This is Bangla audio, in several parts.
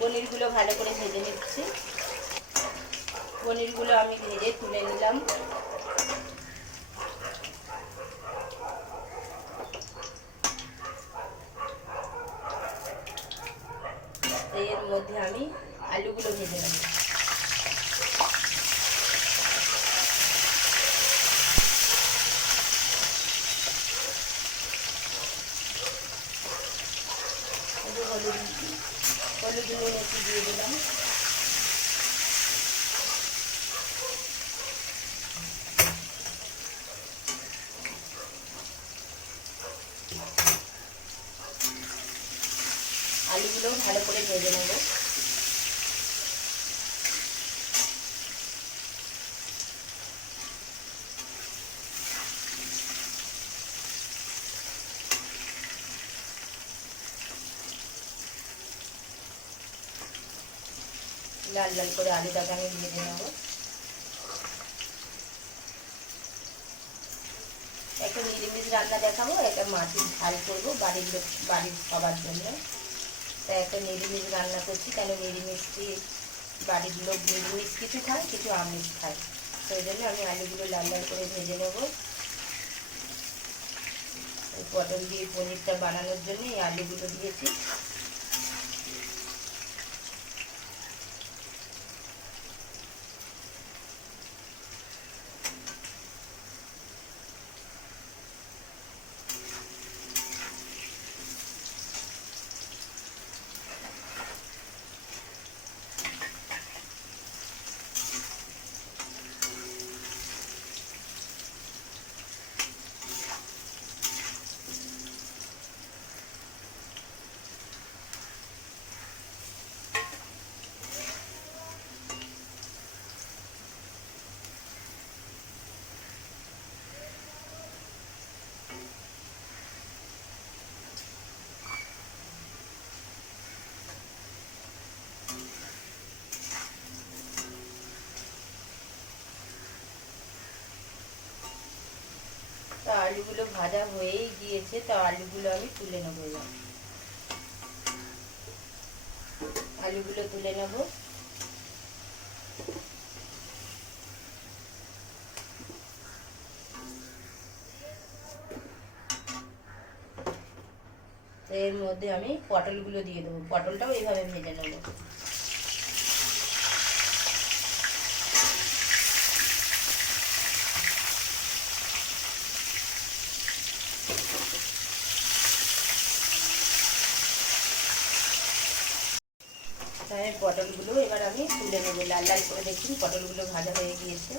পনিরগুলো ভালো করে ভেজে নিচ্ছি। পনিরগুলো আমি ভেজে তুলে নিলাম। এর মধ্যে আমি আলুগুলো ভেজে নেব একটু হলুদ হলুদ নুন একটু দিয়ে দিলাম আলুগুলো ভালো করে ভেজে নেব। লাল লাল করে আলুটাকে আমি ভেজে নেব একটা নিরামিষ রান্না দেখাবো একটা মাটির ঝাল করব, বাড়ির লোক, বাড়ির খাবার জন্য। তাই একটা নিরামিষ রান্না করছি, কেন নিরামিষটি বাড়ির লোক নিরামিষ কিছু খায়, কিছু আমিষ খায়। সেই জন্য আমি আলুগুলো লাল লাল করে ভেজে নেব। পটল দিয়ে পনিরটা বানানোর জন্য এই আলুগুলো দিয়েছি। তো আলুগুলো ভাজা হয়েই গিয়েছে, তো আলুগুলো আমি তুলে নেব এবার। আলুগুলো তুলে নেব। এর মধ্যে আমি পটলগুলো দিয়ে দেবো। পটলটাও এইভাবে ভেজে নেব তাই পটলগুলো এবার আমি তুলে নেব। লাল লাল করে দেখুন, পটলগুলো ভাজা হয়ে গিয়েছে।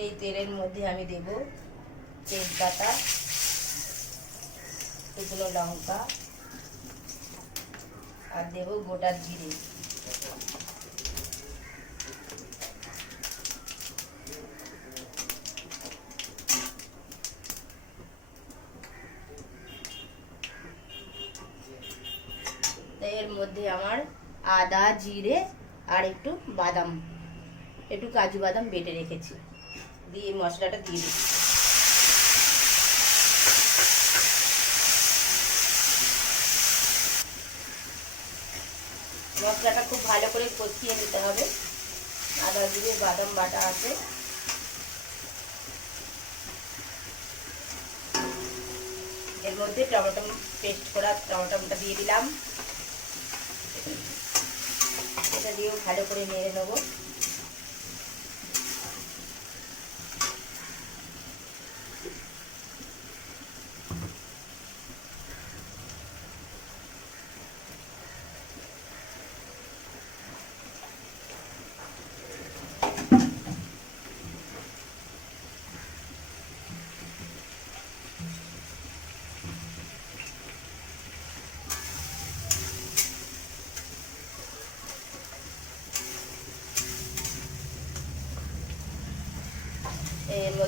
এই তেলের মধ্যে আমি দেব তেজপাতা, শুকনো লঙ্কা, আর দেব গোটা জিরে। মধ্যে আমার আদা, জিরে আর একটু বাদাম। একটু কাজু বাদাম বেটে রেখেছি। দিয়ে মশলাটা দিয়ে দিচ্ছি। মশলাটা খুব ভালো করে কষিয়ে নিতে হবে। আদা, জিরে, বাদাম বাটা আছে। এর মধ্যে টমেটো পেস্ট করা টমেটোটা দিয়ে দিলাম এটা দিয়েও ভালো করে নেড়ে নেব।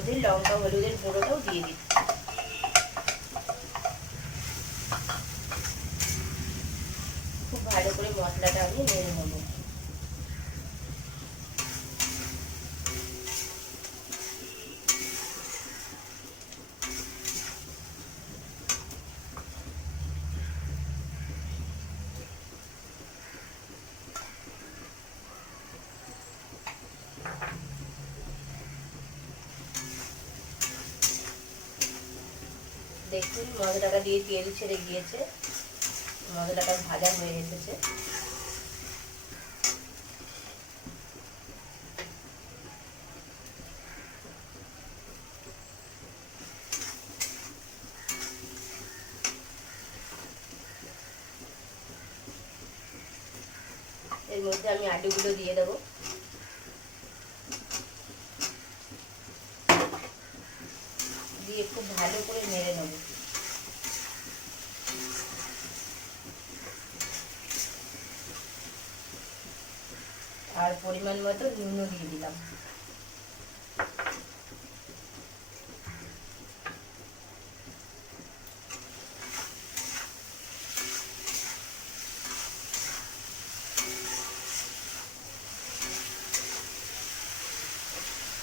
মধ্যে লঙ্কা হলুদের গুঁড়োটাও দিয়ে দিচ্ছি। খুব ভালো করে মশলাটা আমি নেড়ে নেব। দেখুন মশলাটা দিয়ে তেল ছেড়ে গিয়েছে। মশলাটা ভাজা হয়ে এসেছে। এর মধ্যে আমি আলুগুলো দিয়ে দেবো দিয়ে খুব ভালো করে নেড়ে নেব। আর পরিমাণ মতো নুনও দিয়ে দিলাম।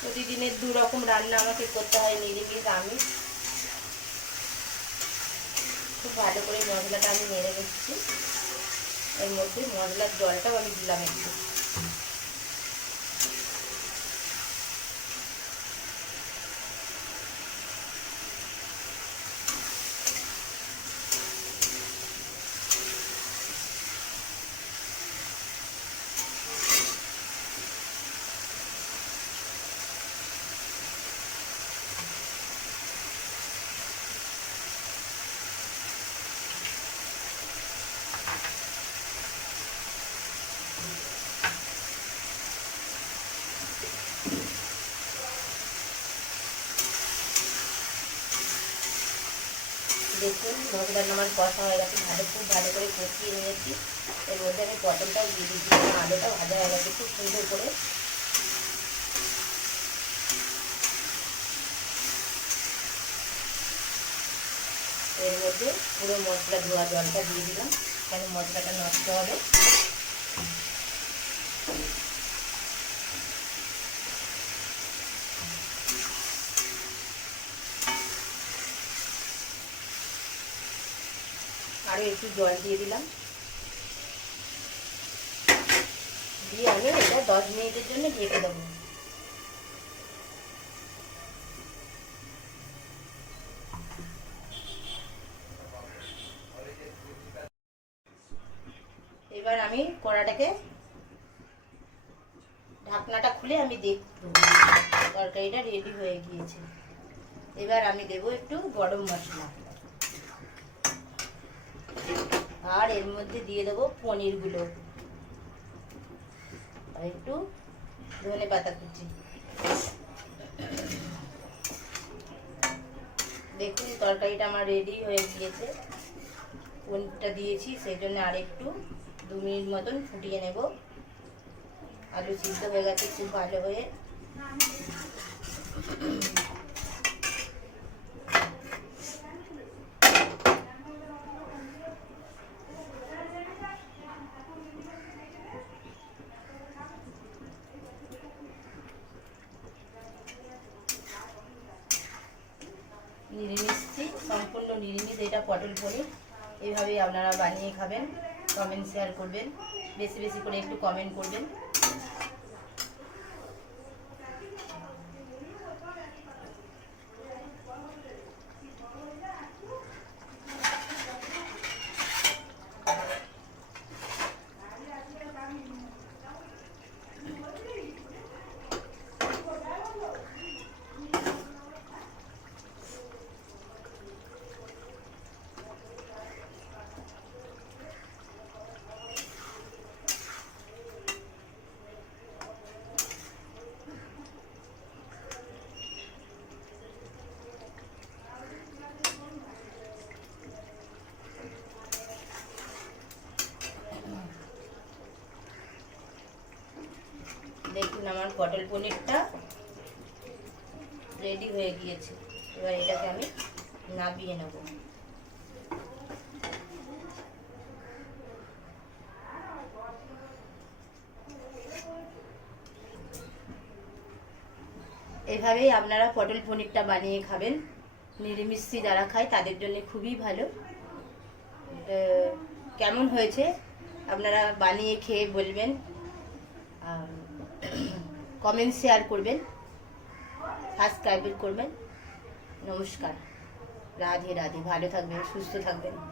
প্রতিদিনের দু রকম রান্না আমাকে করতে হয় নিরিমিষ, আমিষ। খুব ভালো করে মশলাটা আমি নেড়ে নিচ্ছি। এর মধ্যে মশলার জলটাও আমি দিলাম একটু দেখুন মশলাটা আমার কষা হয়ে গেছে, ভালো, খুব ভালো করে কষিয়ে নিয়েছি। এর মধ্যে আমি পটলটাও দিয়ে দিচ্ছি আলুটাও ভাজা হয়ে গেছে, খুব সুন্দর করে। এর মধ্যে পুরো মশলা, ধোয়া জলটা দিয়ে দিলাম, কেন মশলাটা নষ্ট হবে। আরও একটু জল দিয়ে দিলাম। দিয়ে আমি এটা দশ মিনিটের জন্য ঢেকে দেবো। এবার আমি কড়াটাকে ঢাকনাটা খুলে আমি দেখব। তরকারিটা রেডি হয়ে গিয়েছে। এবার আমি দেবো একটু গরম মশলা। আর এর মধ্যে দিয়ে দেবো পনিরগুলো। আর একটু ধনে পাতা কুচি। দেখুন, তরকারিটা আমার রেডি হয়ে গিয়েছে। পনিরটা দিয়েছি, সেই জন্য আর একটু দু মিনিট মতন ফুটিয়ে নেব। আলু সিদ্ধ হয়ে গেছে, খুব ভালো হয়ে। নিরামিষই সম্পূর্ণ নিরামিষ, এটা পটল পনির এইভাবেই আপনারা বানিয়ে খাবেন কমেন্ট শেয়ার করবেন, বেশি বেশি করে একটু কমেন্ট করবেন। দেখুন আমার পটল পনিরটা রেডি হয়ে গিয়েছে। এবার এটাকে আমি নাবিয়ে নেব। এভাবেই আপনারা পটল পনিরটা বানিয়ে খাবেন। নিরামিষি যারা খায় তাদের জন্য খুবই ভালো। কেমন হয়েছে? আপনারা বানিয়ে খেয়ে বলবেন। কমেন্ট শেয়ার করবেন সাবস্ক্রাইব করবেন। নমস্কার। রাধে রাধে ভালো থাকবেন সুস্থ থাকবেন।